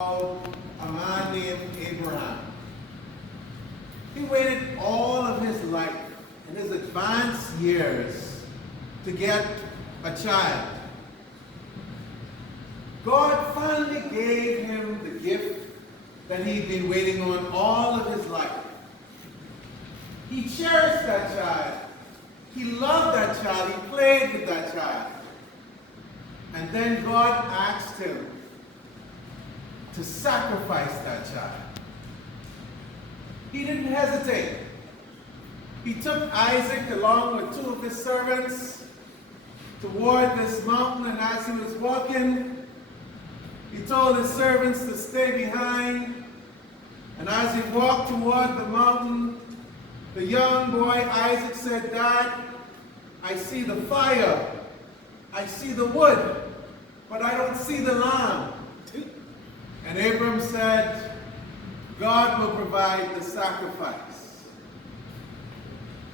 A man named Abraham. He waited all of his life, in his advanced years, to get a child. God finally gave him the gift that he'd been waiting on all of his life. He cherished that child. He loved that child. He played with that child. And then God asked him to sacrifice that child. He didn't hesitate. He took Isaac along with two of his servants toward this mountain, and as he was walking, he told his servants to stay behind. And as he walked toward the mountain, the young boy Isaac said, "Dad, I see the fire, I see the wood, but I don't see the lamb." And Abram said, "God will provide the sacrifice."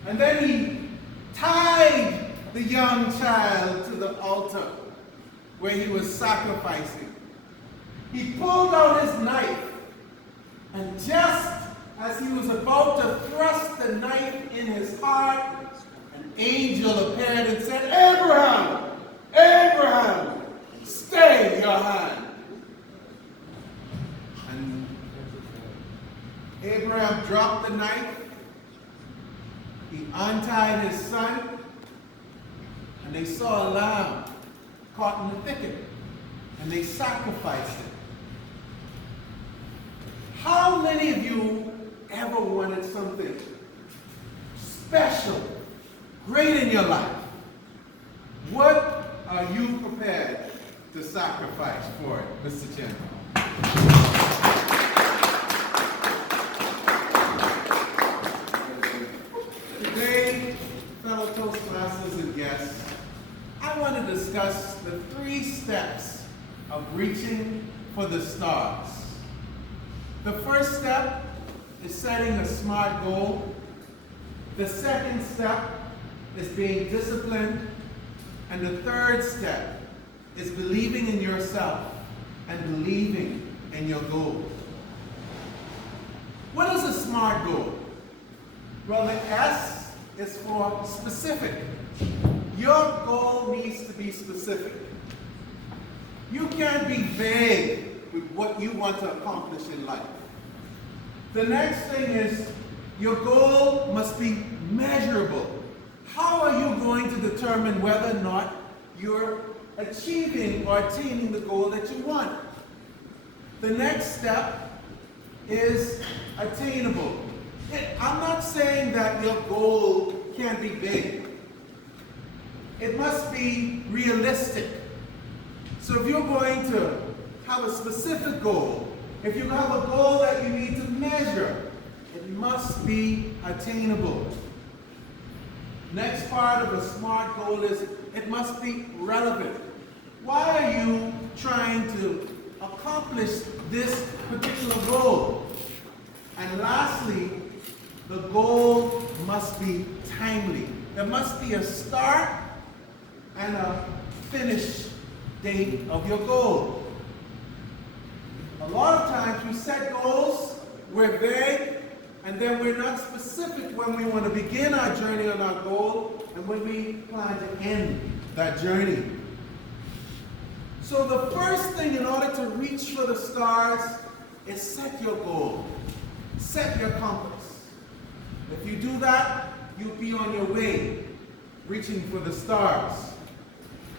And then he tied the young child to the altar where he was sacrificing. He pulled out his knife, and just as he was about to thrust the knife in his heart, an angel appeared and said, "Abraham, Abraham, stay your hand." And Abraham dropped the knife. He untied his son, and they saw a lamb caught in the thicket, and they sacrificed it. How many of you ever wanted something special, great in your life? What are you prepared to sacrifice for it, Mr. Chairman? Today, fellow Toastmasters and guests, I want to discuss the 3 steps of reaching for the stars. The first step is setting a SMART goal. The second step is being disciplined. And the third step is believing in yourself and believing in your goals. What is a SMART goal? Well, the S is for specific. Your goal needs to be specific. You can't be vague with what you want to accomplish in life. The next thing is your goal must be measurable. How are you going to determine whether or not you're achieving or attaining the goal that you want? The next step is attainable. I'm not saying that your goal can't be big. It must be realistic. So if you're going to have a specific goal, if you have a goal that you need to measure, it must be attainable. Next part of a SMART goal is it must be relevant. Why are you trying to accomplish this particular goal? And lastly, the goal must be timely. There must be a start and a finish date of your goal. A lot of times we set goals, we're vague, and then we're not specific when we want to begin our journey on our goal and when we plan to end that journey. So the first thing in order to reach for the stars is set your goal. Set your compass. If you do that, you'll be on your way, reaching for the stars.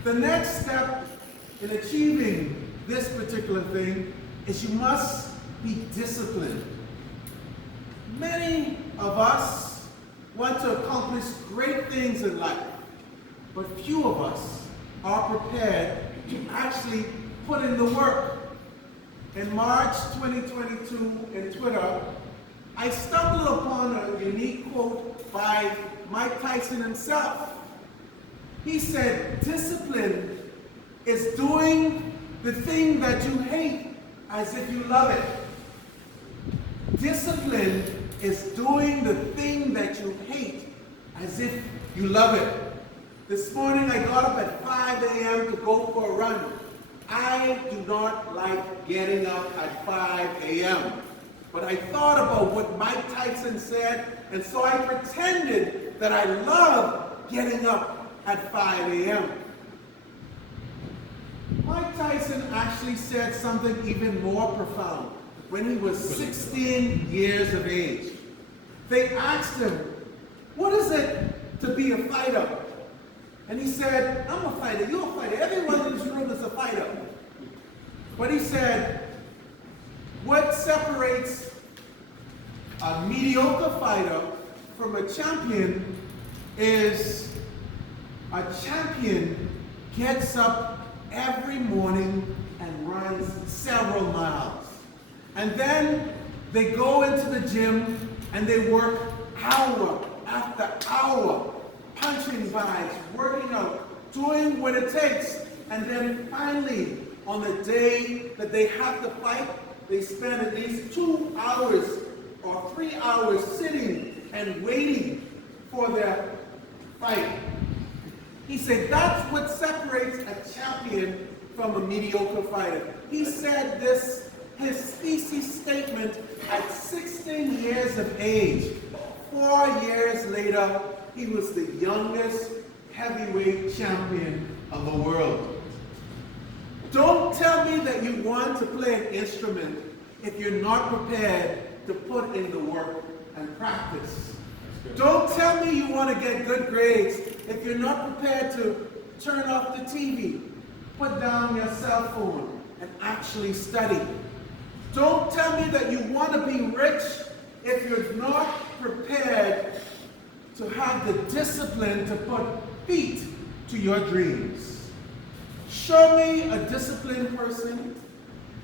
The next step in achieving this particular thing is you must be disciplined. Many of us want to accomplish great things in life, but few of us are prepared to actually put in the work. In March 2022 in Twitter, I stumbled upon a unique quote by Mike Tyson himself. He said, "Discipline is doing the thing that you hate as if you love it." Discipline is doing the thing that you hate as if you love it. This morning I got up at 5 a.m. to go for a run. I do not like getting up at 5 a.m. But I thought about what Mike Tyson said, and so I pretended that I love getting up at 5 a.m. Mike Tyson actually said something even more profound when he was 16 years of age. They asked him, what is it to be a fighter? And he said, I'm a fighter, you're a fighter, everyone in this room is a fighter. But he said, what separates a mediocre fighter from a champion is a champion gets up every morning and runs several miles. And then they go into the gym and they work hour after hour, punching bags, working out, doing what it takes. And then finally, on the day that they have to fight, they spend at least 2 hours or 3 hours sitting and waiting for their fight. He said that's what separates a champion from a mediocre fighter. He said this, his thesis statement at 16 years of age. 4 years later, he was the youngest heavyweight champion of the world. Don't tell me that you want to play an instrument if you're not prepared to put in the work and practice. Don't tell me you want to get good grades if you're not prepared to turn off the TV, put down your cell phone, and actually study. Don't tell me that you want to be rich if you're not prepared to have the discipline to put feet to your dreams. Show me a disciplined person,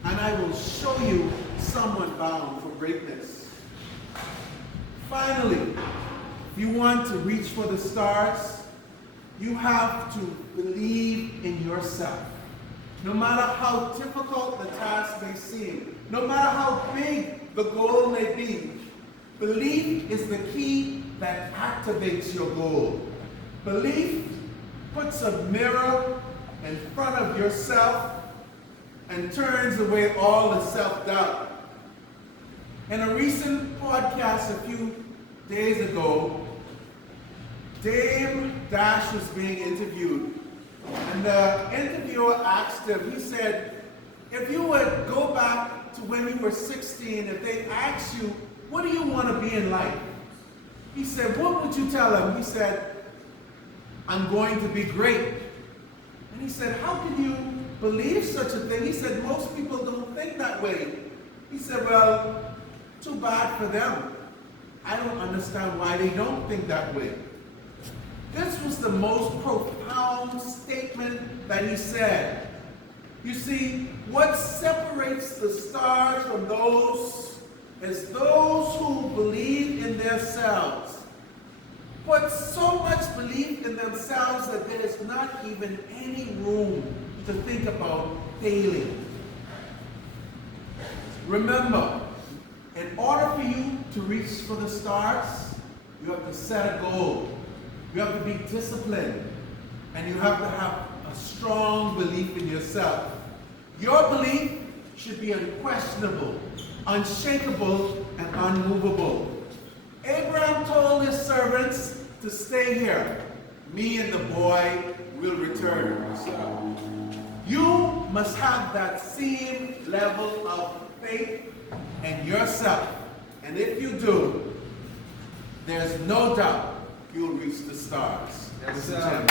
and I will show you someone bound for greatness. Finally, if you want to reach for the stars, you have to believe in yourself. No matter how difficult the task may seem, no matter how big the goal may be, belief is the key that activates your goal. Belief puts a mirror in front of yourself and turns away all the self-doubt. In a recent podcast a few days ago, Dame Dash was being interviewed, and the interviewer asked him, he said, if you would go back to when you were 16, if they asked you, what do you want to be in life? He said, what would you tell them? He said, I'm going to be great. And he said, how can you believe such a thing? He said, most people don't think that way. He said, well, too bad for them. I don't understand why they don't think that way. This was the most profound statement that he said. You see, what separates the stars from those is those who believe in themselves. Put so much belief in themselves that there is not even any room to think about failing. Remember, in order for you to reach for the stars, you have to set a goal. You have to be disciplined. And you have to have a strong belief in yourself. Your belief should be unquestionable, unshakable, and unmovable. Abraham told his servants to stay here. Me and the boy will return. You must have that same level of faith in yourself. And if you do, there's no doubt you'll reach the stars. Yes, sir.